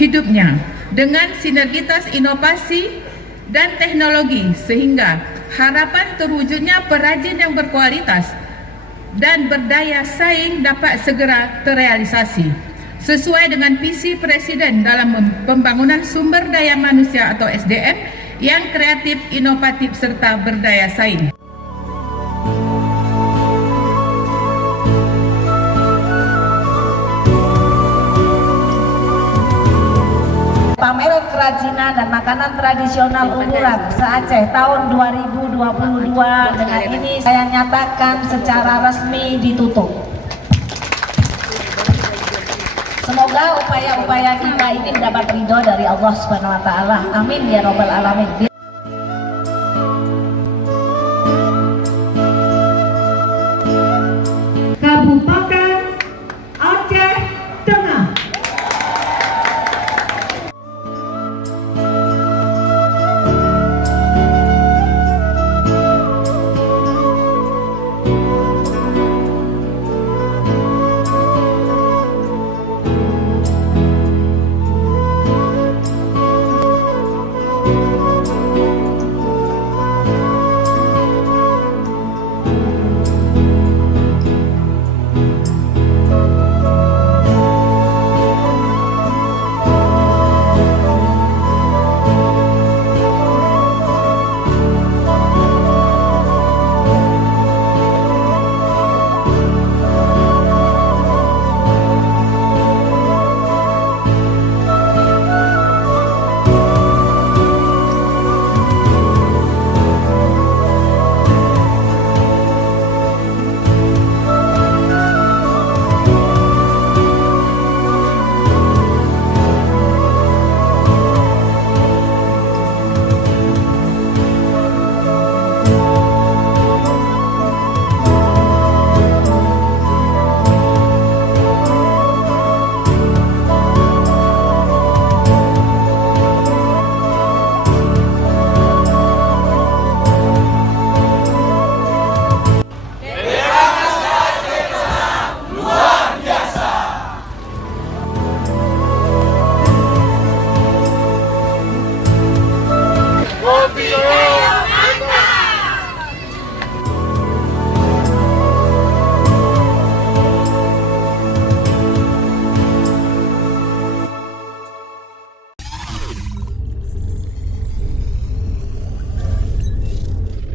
hidupnya dengan sinergitas inovasi dan teknologi, sehingga harapan terwujudnya perajin yang berkualitas dan berdaya saing dapat segera terrealisasi sesuai dengan visi Presiden dalam pembangunan sumber daya manusia atau SDM yang kreatif, inovatif, serta berdaya saing. Pameran kerajinan dan makanan tradisional unggulan se-Aceh tahun 2022 dengan ini saya nyatakan secara resmi ditutup. Semoga upaya-upaya kita ini mendapat ridho dari Allah Subhanahu wa taala. Amin ya rabbal alamin.